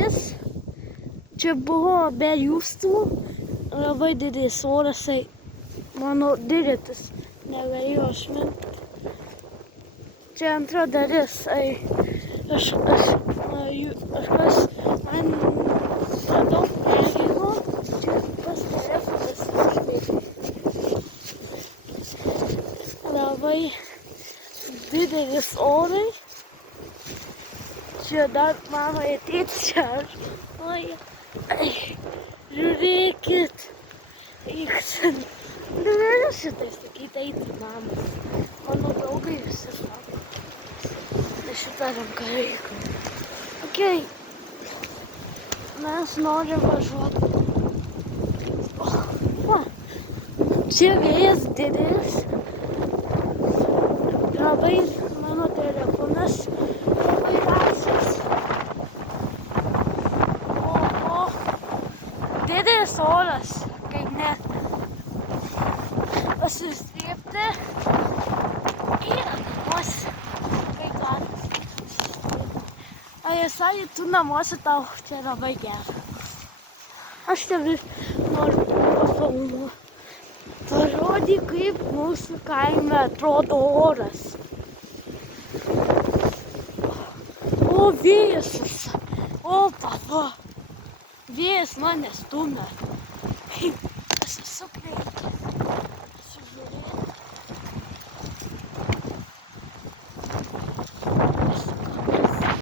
didelis. Čia buvo be jūstų, labai didelis oras, mano didėtis negalėjo šminti. Čia antra dalis, kažkas man daug pergyvo, čia pas telefonas labai didelis orai. Čia dar mama ir tėtis čia. Žiūrėkit. Negaliu šitai sakyti, eiti mamas. Mano draugai visi sako. Šitą ranką reikia. Okei. Mes norim važiuoti. Čia vėjas didelis. Labai mano telefonas labai laisvas. Didelis oras, kaip net pasistiepti ir namuose, kaip galas. Visai tu namuose tau čia labai gera. Aš čia vis noriu pafilmuoti. Parodyk, kaip mūsų kaime atrodo oras. O vėjas, o papa, vėjas mane stumia.